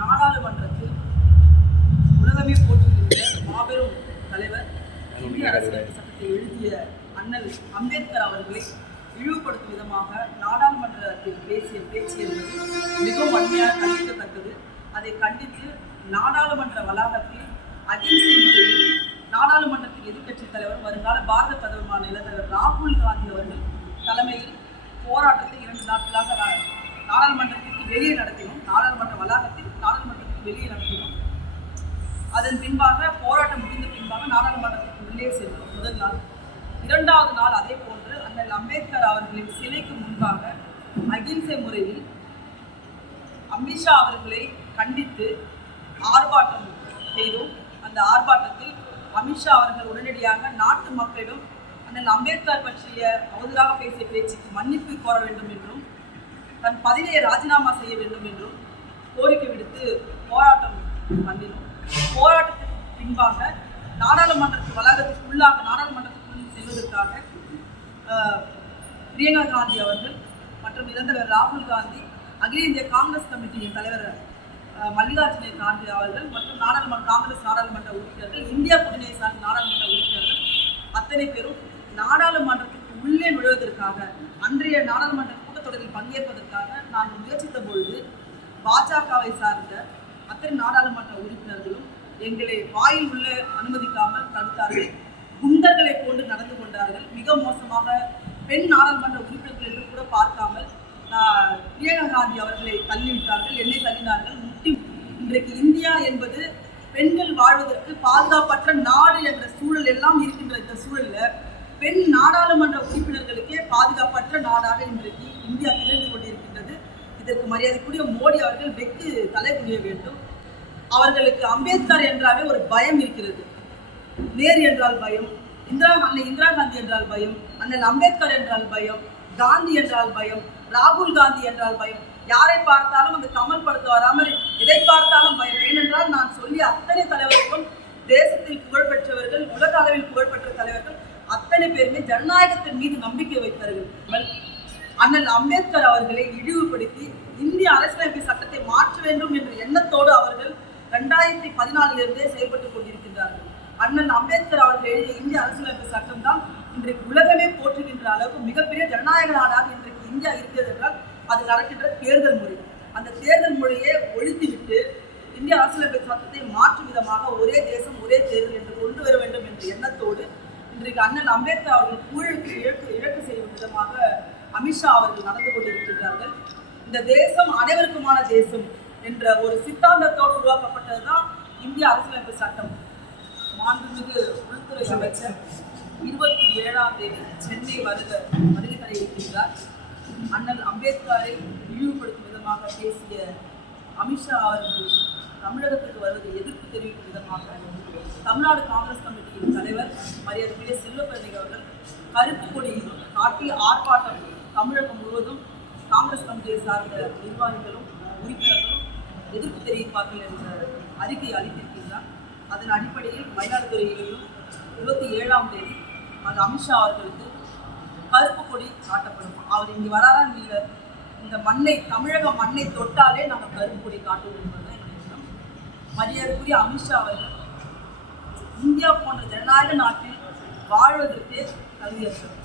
நாடாளுமன்றத்தில் உலகமே போற்றுகின்ற மாபெரும் தலைவர் இந்திய அரசியலமைப்பு சட்டத்தை எழுதிய அண்ணல் அம்பேத்கர் அவர்களை இழிவுபடுத்தும் விதமாக நாடாளுமன்றத்தில் பேசிய பேச்சு என்பது மிகவும் வன்மையாக கண்டிக்கத்தக்கது. அதை கண்டித்து நாடாளுமன்ற வளாகத்தில் அகிம்சை முறையில் நாடாளுமன்றத்தின் எதிர்க்கட்சித் தலைவர் வருங்கால பாரத பிரதமர் இளைஞர் ராகுல் காந்தி அவர்கள் தலைமையில் போராட்டத்தை 2 நாட்களாக நாடாளுமன்றத்திற்கு வெளியே நடத்தினோம். நாடாளுமன்ற வளாகத்தில் நாடாளுமன்றத்திற்கு வெளியே நடத்தினோம். அதன் பின்பாக போராட்டம் முடிந்த பின்பாக நாடாளுமன்றத்திற்கு உள்ளே சென்றோம். முதல் நாள். 2வது நாள் அதே போன்று அண்ணல் அம்பேத்கர் அவர்களின் சிலைக்கு முன்பாக அகிம்சை முறையில் அமித்ஷா அவர்களை கண்டித்து ஆர்ப்பாட்டம் செய்தோம். அந்த ஆர்ப்பாட்டத்தில் அமித்ஷா அவர்கள் உடனடியாக நாட்டு மக்களிடம் அண்ணல் அம்பேத்கர் பற்றிய அவதூறாக பேசிய பேச்சுக்கு மன்னிப்பு கோர வேண்டும் என்றும் தன் பதவியை ராஜினாமா செய்ய வேண்டும் என்றும் கோரிக்கை விடுத்து போராட்டம் பண்ணினோம். போராட்டத்திற்கு பின்பாக நாடாளுமன்றத்தின் வளாகத்திற்குள்ளாக நாடாளுமன்றத்திற்குள் செல்வதற்காக பிரியங்கா காந்தி அவர்கள் மற்றும் இளைஞர் ராகுல் காந்தி, அகில இந்திய காங்கிரஸ் கமிட்டியின் தலைவர் மல்லிகார்ஜுன கார்கே அவர்கள் மற்றும் காங்கிரஸ் நாடாளுமன்ற உறுப்பினர்கள், இந்தியா கூட்டணியை சார்ந்த நாடாளுமன்ற உறுப்பினர்கள் அத்தனை பேரும் நாடாளுமன்றத்திற்கு உள்ளே நுழைவதற்காக அன்றைய நாடாளுமன்ற கூட்டத்தொடரில் பங்கேற்பதற்காக நாங்கள் முயற்சித்த பொழுது பாஜகவை சார்ந்த அத்தனை நாடாளுமன்ற உறுப்பினர்களும் எங்களை வாயில் உள்ள அனுமதிக்காமல் தடுத்தார்கள். குண்டர்களை போன்று நடந்து கொண்டார்கள். மிக மோசமாக பெண் நாடாளுமன்ற உறுப்பினர்கள் என்று கூட பார்க்காமல் பிரியங்கா காந்தி அவர்களை தள்ளிவிட்டார்கள், என்னை தள்ளினார்கள். இன்றைக்கு இந்தியா என்பது பெண்கள் வாழ்வதற்கு பாதுகாப்பற்ற நாடு என்ற சூழல் எல்லாம் இருக்கின்ற இந்த சூழலில் பெண் நாடாளுமன்ற உறுப்பினர்களுக்கே பாதுகாப்பற்ற நாடாக இன்றைக்கு இந்தியா திகழ்ந்து கொண்டிருக்கின்றது. இதற்கு மரியாதைக்குரிய மோடி அவர்கள் வெக்கு தலை குனிய வேண்டும். அவர்களுக்கு அம்பேத்கர் என்றாலே ஒரு பயம் இருக்கிறது. நேரு என்றால் பயம், இந்திரா காந்தி என்றால் பயம், அண்ணல் அம்பேத்கர் என்றால் பயம், காந்தி என்றால் பயம், ராகுல் காந்தி என்றால் பயம். யாரை பார்த்தாலும் அந்த கமல் படத்து வராமல் எதை பார்த்தாலும் பயம். ஏனென்றால் நான் சொல்லி அத்தனை தலைவர்களும் தேசத்தில் புகழ்பெற்றவர்கள், உலக அளவில் புகழ்பெற்ற தலைவர்கள் அத்தனை பேருமே ஜனநாயகத்தின் மீது நம்பிக்கை வைத்தார்கள். அண்ணல் அம்பேத்கர் அவர்களை இழிவுபடுத்தி இந்திய அரசியலமைப்பு சட்டத்தை மாற்ற வேண்டும் என்ற எண்ணத்தோடு அவர்கள் 2014 செயல்பட்டுக் கொண்டிருக்கின்றார்கள். அண்ணல் அம்பேத்கர் அவர்கள் எழுதிய இந்திய அரசியலமைப்பு சட்டம் தான் இன்றைக்கு உலகமே போற்றுகின்ற அளவுக்கு மிகப்பெரிய ஜனநாயக நாடாக இன்றைக்கு இந்தியா இருக்கிறது என்றால் அது நடக்கின்ற தேர்தல் முறை. அந்த தேர்தல் முறையை ஒழித்துவிட்டு இந்திய அரசியலமைப்பு சட்டத்தை மாற்றும் விதமாக ஒரே தேசம் ஒரே தேர்தல் என்று கொண்டு வர வேண்டும் என்ற எண்ணத்தோடு இன்றைக்கு அண்ணல் அம்பேத்கர் அவர்கள் ஊழலுக்கு இழக்கு செய்யும் விதமாக அமித்ஷா அவர்கள் நடந்து கொண்டிருக்கின்றார்கள். இந்த தேசம் அனைவருக்குமான தேசம் என்ற ஒரு சித்தாந்தத்தோடு உருவாக்கப்பட்டதுதான் இந்திய அரசியலமைப்பு சட்டம். மாண்புமிகு உள்துறை அமைச்சர் 27ஆம் தேதி சென்னை வருகை தர இருக்கின்றார். அண்ணல் அம்பேத்கரை இழிவுபடுத்தும் விதமாக பேசிய அமித்ஷா அவர்கள் தமிழகத்துக்கு வருவதை எதிர்ப்பு தெரிவிக்கும் விதமாக தமிழ்நாடு காங்கிரஸ் கமிட்டியின் தலைவர் மரியாதைக்குரிய செல்வப்பிரதிக் அவர்கள் கருப்பு கொடி காட்டி ஆர்ப்பாட்டம் தமிழகம் முழுவதும் காங்கிரஸ் கமிட்டியை சார்ந்த நிர்வாகிகளும் உறுப்பினர்களும் எதிர்ப்பு தெரிவிப்பார்கள் என்ற அறிக்கை அளித்திருக்கின்றார். அதன் அடிப்படையில் மயிலாடுதுறையிலும் 27ஆம் தேதி அது அமித்ஷா அவர்களுக்கு கருப்பு கொடி காட்டப்படும். அவர் இங்கே வராதான் இல்லை, இந்த மண்ணை தமிழக மண்ணை தொட்டாலே நாங்கள் கருப்பு கொடி காட்டுவோம் என்பதுதான் என்னுடைய எண்ணம். மரியாதைக்குரிய அமித்ஷா அவர்கள் இந்தியா போன்ற ஜனநாயக நாட்டில் வாழ்வதற்கு தகுதியற்றவர்.